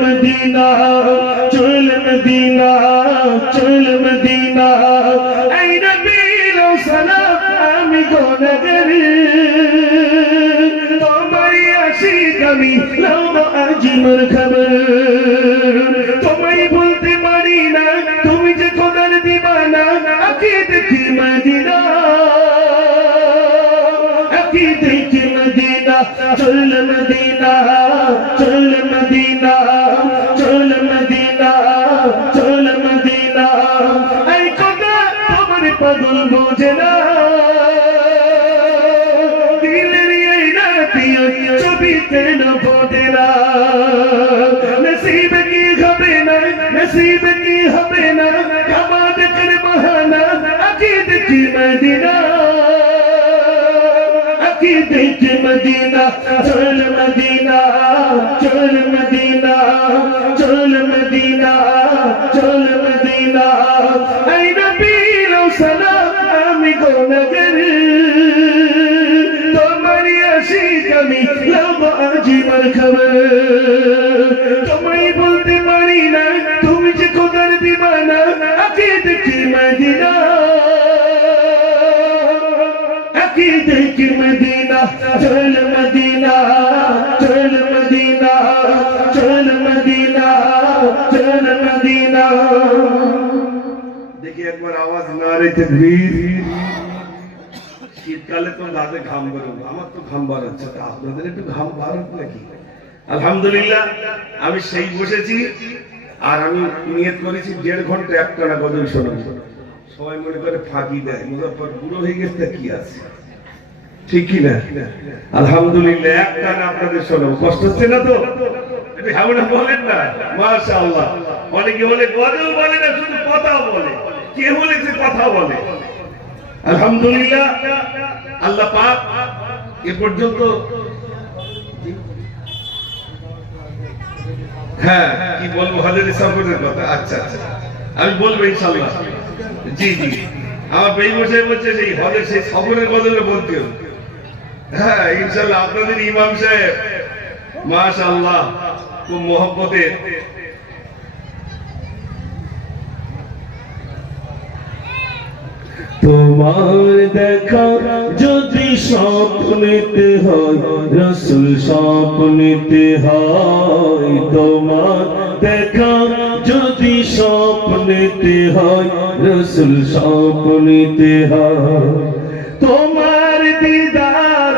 Medina চল Medina চল Medina এই নবীর সালাম আমি গুনাহগার তোমায় আশিক আমি লাও আজ মোর খবর তোমায় বলতে পারি না তুমি যে খোদার দিবানা আঁখি দেখি মদিনা আঁখি দেখি মদিনা চল মদিনা চল মদিনা চল মদিনা চল মদিনা এই খোদা তোমার পাগল বোঝে না দিলের এই রাতিও ছবিতে না ফোটে না নসিব কি হবে না নসিব কি হবে না কামাদ কর বহানা আঁখি দেখি মদিনা আঁখি দেখি মদিনা চল মদিনা চল মদিনা চল মদিনা চল মদিনা এই নবীর সালাম আমি গুনাহগার তোমার আশিক আমি লাও আজ মোর খবর তোমায় বলতে পারি না তুমি যে খোদার দিবানা আঁখি দেখি মদিনা আঁখি দেখি মদিনা চল মদিনা চল মদিনা চল মদিনা চল মদিনা দেখি একবার আওয়াজ নারে তাকবীর শীতকালে তো রাতে ঘাম বেরোবে আমার তো ঘাম বাড়াচ্ছে তা আপনাদের একটু ঘাম বাড়াক নাকি আলহামদুলিল্লাহ আমি সেই বসেছি আর আমি নিয়ত করেছি 1.5 ঘন্টা একটানা গজল শোনাবো সবাই মনে করে ফাঁকি দেয় মুজাফফর বুড়ো হয়ে গেছে কি আছে ঠিক কি না আলহামদুলিল্লাহ একটানা আপনাদের শোনাবো কষ্ট হচ্ছে না তো একটু হ্যাঁ না বলেন না মাশাআল্লাহ অনেকে বলে গজল বলে না শুধু কথা বলে কে বলেছে কথা বলে আলহামদুলিল্লাহ আল্লাহ পাক এ পর্যন্ত হ্যাঁ কি বলবো হাজারি সাপোর্টের কথা আচ্ছা আচ্ছা আমি বলবো ইনশাআল্লাহ জি জি আমার বেই বসে বলছে সেই হজের সেই সফরের বদলে বলতে হবে হ্যাঁ ইনশাআল্লাহ আপনাদের ইমাম সাহেব মাশাআল্লাহ খুব মহব্বতের তোমার দেখা যদি স্বপ্নেতে হয় রাসূল স্বপ্নেতে হয় তোমার দেখা যদি স্বপ্নেতে হয় রাসূল স্বপ্নেতে হয় তোমার দিদার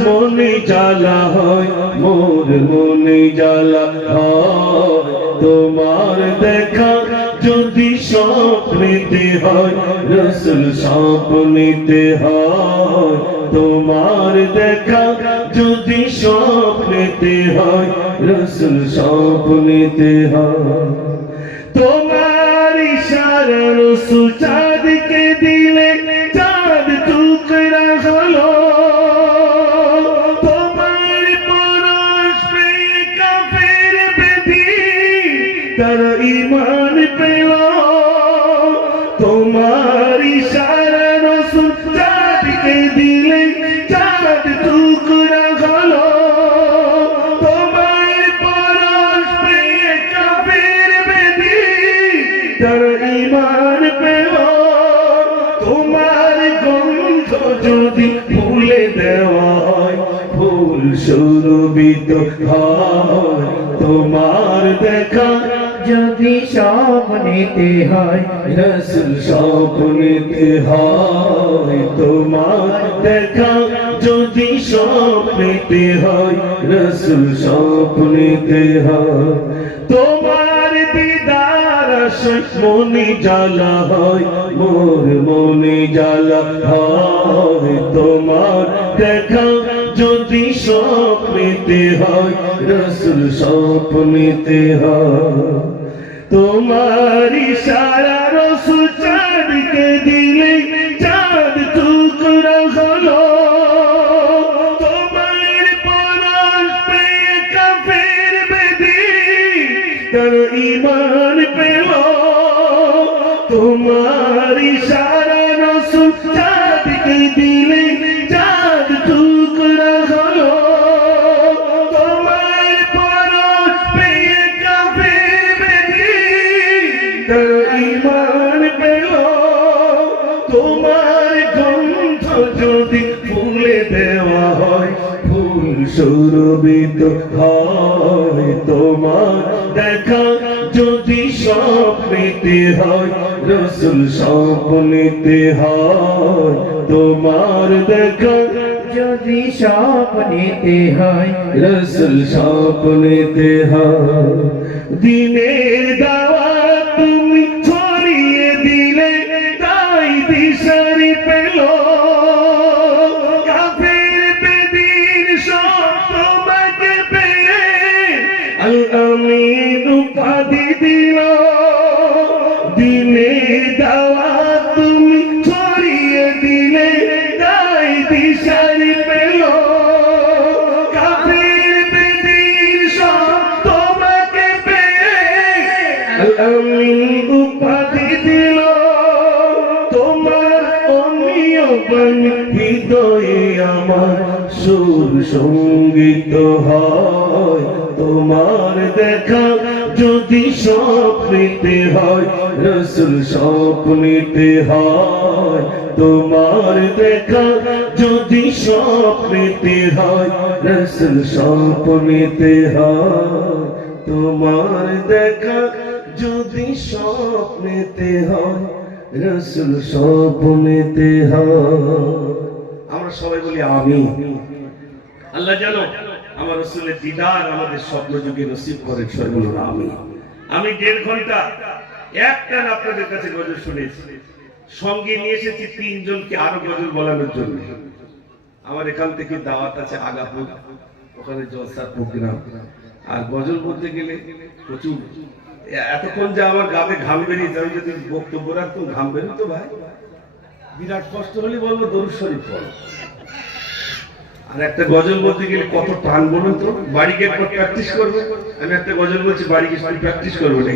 মনে জ্বালা হয় মোর মনে জ্বালা হয় তোমার দেখা যদি স্বপ্নেতে হয় রাসূল স্বপ্নেতে হয় তোমার দেখা যদি স্বপ্নেতে হয় রাসূল স্বপ্নেতে হয় তোমার ইশারা রাসূল চাঁদকে দিলে চাঁদ টুকরা হলো তোমার পরশ পেয়ে কাফের বেদি তারা ঈমান পেল তোমার ইশারা রাসূল চাঁদকে দিলে চাঁদ টুকরা হলো তোমার পরশ পেয়ে কাফের বেদি তারা ঈমান পেল তোমার গন্ধ যদি ফুলে দেওয়া হয় ফুল সুরভিত হয় তোমার দেখা যদি স্বপ্নেতে হয় রাসূল স্বপ্নেতে হয় তোমার দেখা যদি স্বপ্নেতে হয় রাসূল স্বপ্নেতে হয় তোমার দিদার মনে জ্বালা হয় মোর মনে জ্বালা হয় তোমার দেখা যদি স্বপ্নেতে হয় রাসূল স্বপ্নেতে হয় তোমার ইশারা রাসূল চাঁদকে দিলে চাঁদ টুকরা হলো তোমার পরশ পেয়ে কাফের বেদি তার ঈমান পেল তোমার ইশারা রাসূল চাঁদকে দিলে চাঁদ টুকরা হলো তোমার পরশ পেয়ে হয় তোমার দেখা যদি স্বপ্নেতে হয় রসুল স্বপ্নেতে হয় তোমার দেখা যদি স্বপ্নেতে হয় রসুল স্বপ্নেতে হয় দিনের দাওয়াত তুমি ছড়িয়ে দিলে তাই দিশারি পেল কাফের বেদিন সব তোমাকে পেয়ে আল আমিন উপাধি দিল দিনের দাওয়াত তুমি ছড়িয়ে দিলে তাই দিশারি পেল কাফের বেদিন সব তোমাকে পেয়ে আল আমিন উপাধি দিল তোমার অনিয়মন হৃদয়ে আমার সুর সঙ্গীত হয় তোমার দেখা যদি স্বপ্নেতে হয় রসুল স্বপ্নেতে হয় তোমার দেখা যদি স্বপ্নেতে হয় রসুল স্বপ্নেতে হয় তোমার দেখা যদি স্বপ্নেতে হয় রসুল স্বপ্নেতে হয় আমরা সবাই বলি আমিন আল্লাহ জানো আমার রসুলের দিদার আমাদের স্বপ্ন যুগে নসিব করে সবাই বলুন আমিন আমি 1.5 ঘন্টা একটান আপনাদের কাছে গজল শুনেছি সঙ্গে নিয়ে এসেছি 3 জনকে আরো গজল বলানোর জন্য আমার এখান থেকে দাওয়াত আছে আগাপুর ওখানে জলসার প্রোগ্রাম আর গজল বলতে গেলে প্রচুর এতক্ষণ যে আমার গাবে ঘাম বেরিয়েছে আমি যদি বক্তব্য রাখতাম ঘাম বেরোতো ভাই বিরাট কষ্ট হলে বলবো দরুদ শরীফ পড়ো আর একটা গজল বলতে গেলে কত টান বলুন তো বাড়ি গিয়ে প্র্যাকটিস করবো আমি একটা গজল বলছি বাড়ি গিয়ে প্র্যাকটিস করবো না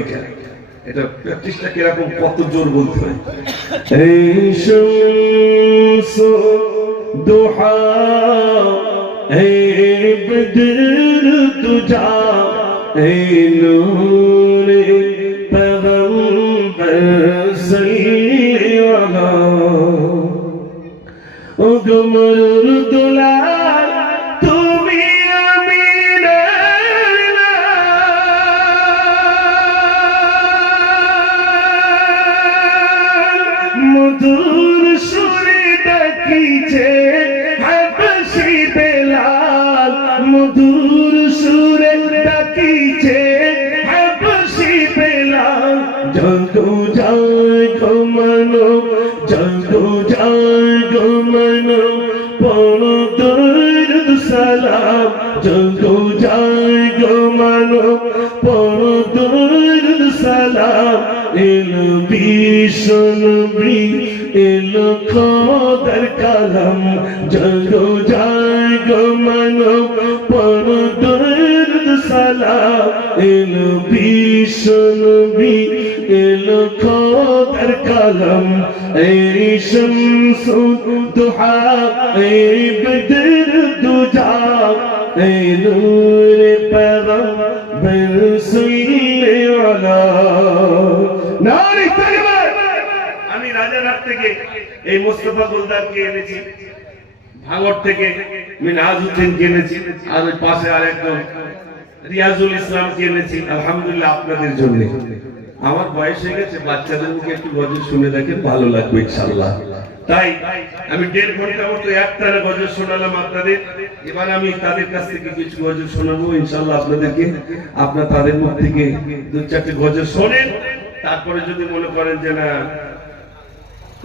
এটা প্র্যাকটিসটা কিরকম কত জোর বলতে হয় এই শামসু দুহা এই বদর তুজা এই নূরে পেগম্বর সাল্লি আলা ও গমরুর দুলাল তুমি আমিনের মধুর সুরে ডাকিছে হাবশি বেলাল মধুর সুরে ডাকিছে হাবশি বেলাল জগো যায় ঘুমানো জগো যায় ঘুমানো পড়ো দরুদ সালাম জগো যায় ঘুমানো পড়ো দরুদ সালাম এলো বিশ্বনবী এলো খোদার কালাম জগো যায় ঘুমানো পড়ো দরুদ সালাম এলো বিশ্বনবী এলো খোদার কালাম এই শামসু দুহা এই বদর দুজা এই নূরে পেগম্বর সাল্লি আলা নারে তাকবীর আমি রাজারহাট থেকে এই মোস্তফা গোলদারকে এনেছি ভাঙড় থেকে মিনহাজউদ্দিনকে এনেছি আর ওই পাশে আরেকজন রিয়াজুল ইসলামকে এনেছি আলহামদুলিল্লাহ আপনাদের জন্য আমার বয়স হয়ে গেছে বাচ্চাদের মুখে একটু গজল শুনে দেখেন ভালো লাগবে ইনশাআল্লাহ তাই আমি 1.5 ঘন্টা মতো একটানা গজল শোনালাম আপনাদের এবার আমি তাদের কাছ থেকে কিছু গজল শোনাবো ইনশাআল্লাহ আপনাদেরকে আপনারা তাদের মুখ থেকে 2-4টি গজল শোনেন তারপরে যদি মনে করেন যে না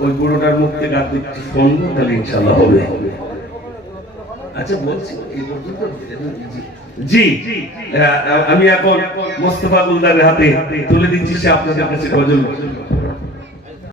ওই বুড়োটার মুখ থেকে আর একটু শুনবো তাহলে ইনশাআল্লাহ হবে আচ্ছা বলছি এই পর্যন্ত জি আমি এখন মোস্তফা গোলদারের হাতে তুলে দিচ্ছি সে আপনাদের কাছে গজল